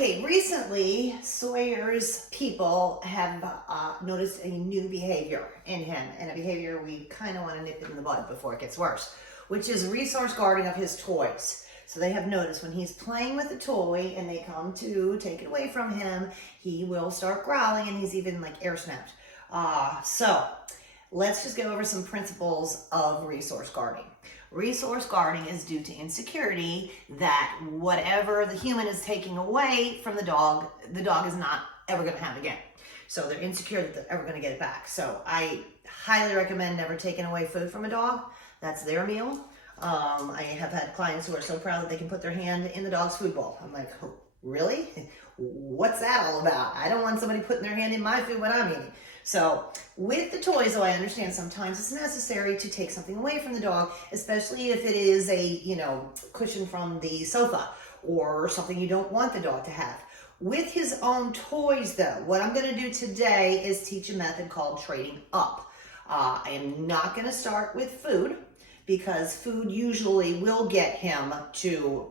Okay, recently Sawyer's people have noticed a new behavior in him, and a behavior we kind of want to nip it in the bud before it gets worse, which is resource guarding of his toys. So they have noticed when he's playing with a toy and they come to take it away from him, he will start growling, and he's even like air snapped. So let's just go over some principles of resource guarding. Resource guarding is due to insecurity that whatever the human is taking away from the dog is not ever going to have again. So they're insecure that they're ever going to get it back. So I highly recommend never taking away food from a dog. That's their meal. I have had clients who are so proud that they can put their hand in the dog's food bowl. I'm like, oh, really? What's that all about? I don't want somebody putting their hand in my food when I'm eating. So with the toys, though, I understand sometimes it's necessary to take something away from the dog, especially if it is a, cushion from the sofa or something you don't want the dog to have. With his own toys, though, what I'm going to do today is teach a method called trading up. I am not going to start with food because food usually will get him to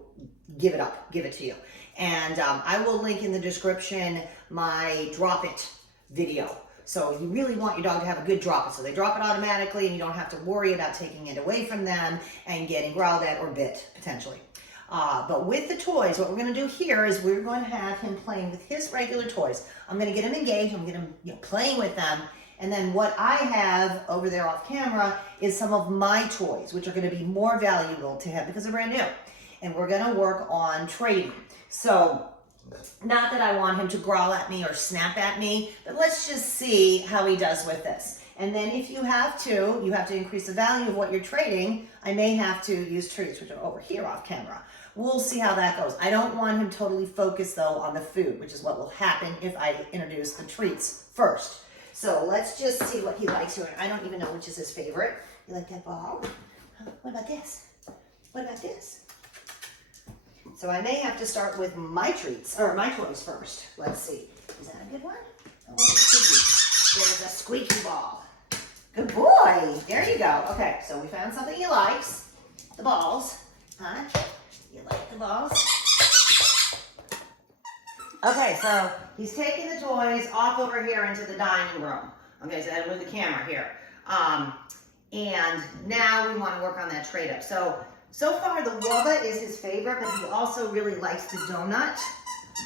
give it up, give it to you. And I will link in the description my drop it video. So you really want your dog to have a good drop it. So they drop it automatically and you don't have to worry about taking it away from them and getting growled at or bit, potentially. But with the toys, what we're going to do here is we're going to have him playing with his regular toys. I'm going to get him engaged. I'm going to get him playing with them. And then what I have over there off camera is some of my toys, which are going to be more valuable to him because they're brand new. And we're going to work on trading. So not that I want him to growl at me or snap at me, but let's just see how he does with this. And then if you have to increase the value of what you're trading, I may have to use treats, which are over here off camera. We'll see how that goes. I don't want him totally focused, though, on the food, which is what will happen if I introduce the treats first. So let's just see what he likes here. I don't even know which is his favorite. You like that ball? What about this? What about this? So I may have to start with my treats, or my toys first. Let's see. Is that a good one? Oh, there's a squeaky ball. Good boy. There you go. Okay, so we found something he likes. The balls. Huh? You like the balls? Okay, so he's taking the toys off over here into the dining room. Okay, so I move the camera here. And now we want to work on that trade up. So far, the wubba is his favorite, but he also really likes the donut.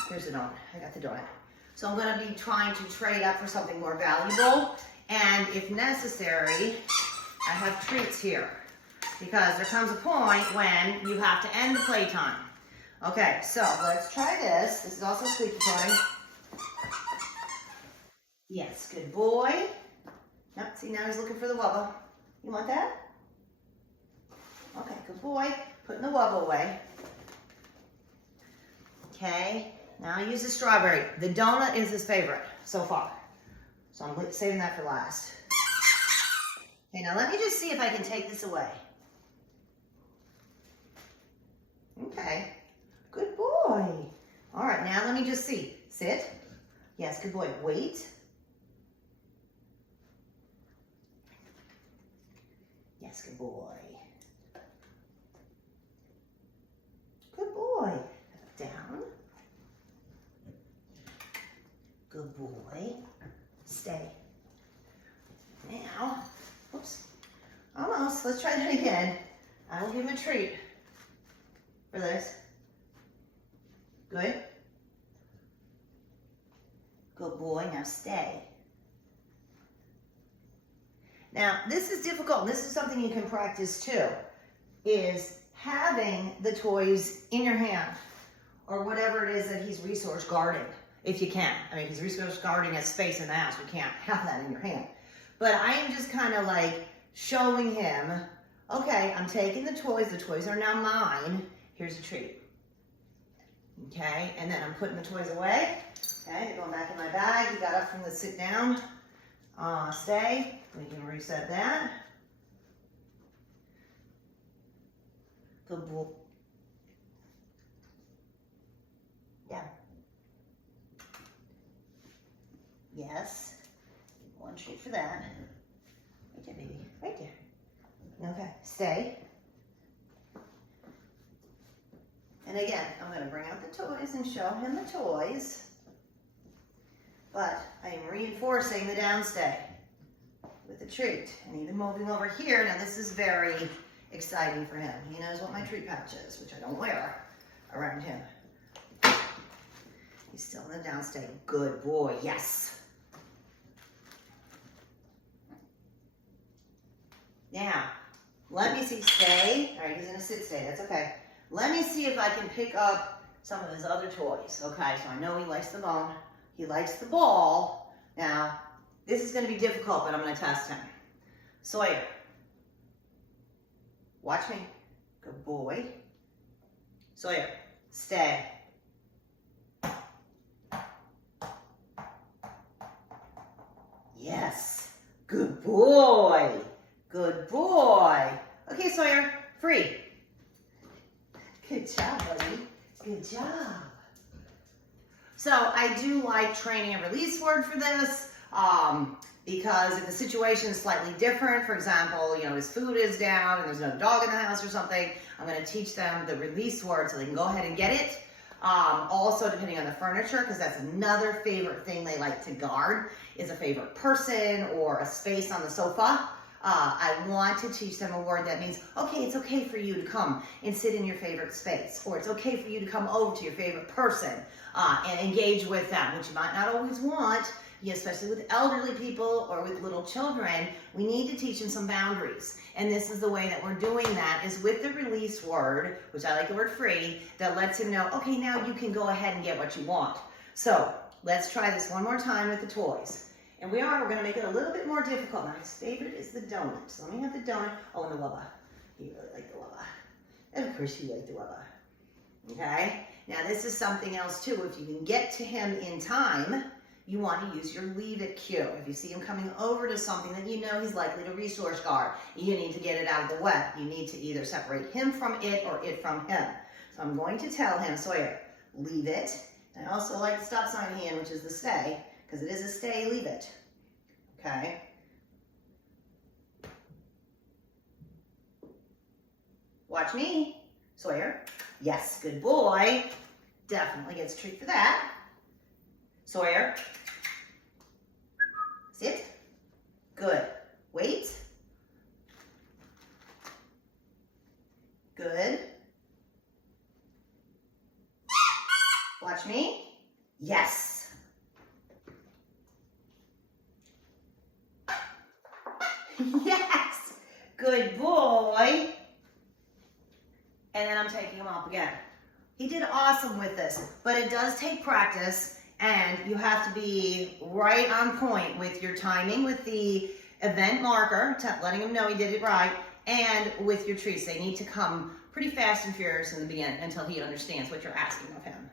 Here's the donut. I got the donut. So I'm going to be trying to trade up for something more valuable. And if necessary, I have treats here. Because there comes a point when you have to end the playtime. Okay, so let's try this. This is also squeaky toy. Yes, good boy. Nope, see, now he's looking for the wubba. You want that? Okay, good boy. Putting the wubba away. Okay, now I use the strawberry. The donut is his favorite so far. So I'm saving that for last. Okay, now let me just see if I can take this away. Okay, good boy. All right, now let me just see. Sit. Yes, good boy. Wait. Yes, good boy. Good boy. Down. Good boy. Stay. Now, oops, almost. Let's try that again. I will give him a treat for this. Good. Good boy. Now stay. Now, this is difficult. This is something you can practice too, is having the toys in your hand or whatever it is that he's resource guarding, if you can. I mean, if he's resource guarding his space in the house, you can't have that in your hand. But I am just kind of like showing him, okay, I'm taking the toys are now mine, here's a treat. Okay, and then I'm putting the toys away. Okay, they're going back in my bag. He got up from the sit down. Stay. We can reset that. Good boy. Yeah. Yes. One treat for that. Right there, baby. Right there. Okay. Stay. And again, I'm going to bring out the toys. toys and show him the toys. But I am reinforcing the downstay with the treat. And even moving over here, now this is very exciting for him. He knows what my treat pouch is, which I don't wear around him. He's still in the downstay. Good boy, yes. Now, let me see, stay. All right, he's in a sit stay, that's okay. Let me see if I can pick up some of his other toys. Okay, so I know he likes the bone. He likes the ball. Now, this is gonna be difficult, but I'm gonna test him. Sawyer, watch me. Good boy. Sawyer, stay. Yes, good boy. Good boy. Okay, Sawyer, free. Good job, buddy. Good job. So I do like training a release word for this because if the situation is slightly different, for example, you know, his food is down and there's no dog in the house or something, I'm going to teach them the release word so they can go ahead and get it. Also, depending on the furniture, because that's another favorite thing they like to guard, is a favorite person or a space on the sofa. I want to teach them a word that means, okay, it's okay for you to come and sit in your favorite space, or it's okay for you to come over to your favorite person and engage with them, which you might not always want, especially with elderly people or with little children. We need to teach them some boundaries. And this is the way that we're doing that, is with the release word, which I like the word free, that lets him know, okay, now you can go ahead and get what you want. So let's try this one more time with the toys. And we're gonna make it a little bit more difficult. Now, his favorite is the donut. So let me have the donut. Oh, and the lava. He really liked the lava. And of course, he liked the lava. Okay? Now, this is something else too. If you can get to him in time, you want to use your leave it cue. If you see him coming over to something that you know he's likely to resource guard, you need to get it out of the way. You need to either separate him from it or it from him. So I'm going to tell him, Sawyer, leave it. And I also like the stop sign hand, which is the stay, because it is a stay, leave it. Okay? Watch me. Sawyer. Yes, good boy. Definitely gets a treat for that. Sawyer. Sit. Good. Wait. Good. Watch me. Yes. Yes. Good boy. And then I'm taking him up again. He did awesome with this, but it does take practice, and you have to be right on point with your timing, with the event marker, letting him know he did it right, and with your treats. They need to come pretty fast and furious in the beginning until he understands what you're asking of him.